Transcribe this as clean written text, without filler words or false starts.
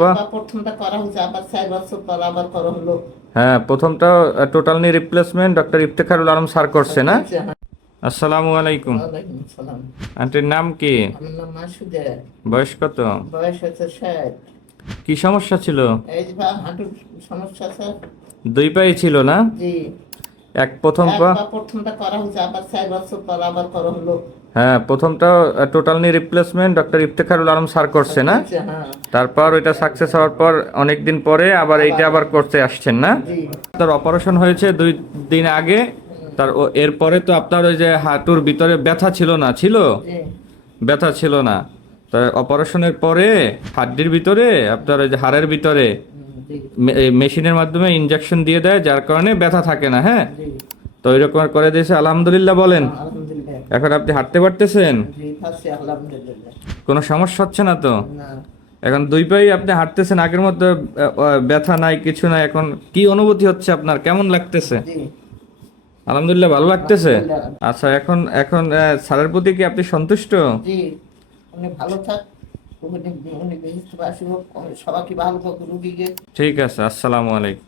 প্রথমটা করা হয়েছে, আবার 4 বছর পর আবার করা হলো। হ্যাঁ, প্রথমটা টোটাল নি replacement doctor Iftekharul Alam sir করছে না? আসসালামু আলাইকুম। ওয়ালাইকুম সালাম। আন্টির নাম কি? আমার নাম মাসুদে। বয়স কত? বয়স হচ্ছে 60। কি সমস্যা ছিল? এই যে বা হাঁটুর সমস্যা আছে। দুই পায়ে ছিল না? জি। প্রথম পা। প্রথমটা করা হয়েছে, আবার 4 বছর পর আবার করা হলো। হ্যাঁ, প্রথমটা টোটাল নি replacement doctor Iftekharul Alam sir করছে না? হ্যাঁ। তারপর ওইটা সাকসেস হওয়ার পর অনেক দিন পরে আবার এইটা আবার করতে আসছেন না? জি। তার অপারেশন হয়েছে 2 দিন আগে। এরপরে তো আপনার ওই যে হাঁটুর ভিতরে ব্যথা ছিল না? ছিল? জি। ব্যথা ছিল না। তো অপারেশনের পরে হাড্ডির ভিতরে আপনার ওই যে হাড়ের ভিতরে জি। মেশিনের মাধ্যমে ইনজেকশন দিয়ে দেয়, যার কারণে ব্যথা থাকে না। হ্যাঁ, জি। তো ওইরকম করে দিয়েছে, আলহামদুলিল্লাহ বলেন। আলহামদুলিল্লাহ। এখন আপনি হাঁটতে পারতেছেন? জি, পাচ্ছি আলহামদুলিল্লাহ। কোনো সমস্যা হচ্ছে না তো? না। এখন দুই পায়ে আপনি হাঁটতেছেন, আগের মতো ব্যথা নাই, কিছু নাই। এখন কি অনুভূতি হচ্ছে আপনার, কেমন লাগতেছে? জি। আলহামদুলিল্লাহ, ভালো লাগতেছে। আলহামদুলিল্লাহ। আচ্ছা, এখন এখন স্যারের প্রতি কি আপনি সন্তুষ্ট? জি। উনি ভালো থাক। উনি উনি সুস্থ আসুক, সবাইকে ভালো থাকুক রুগীকে। ঠিক আছে, আসসালামু আলাইকুম।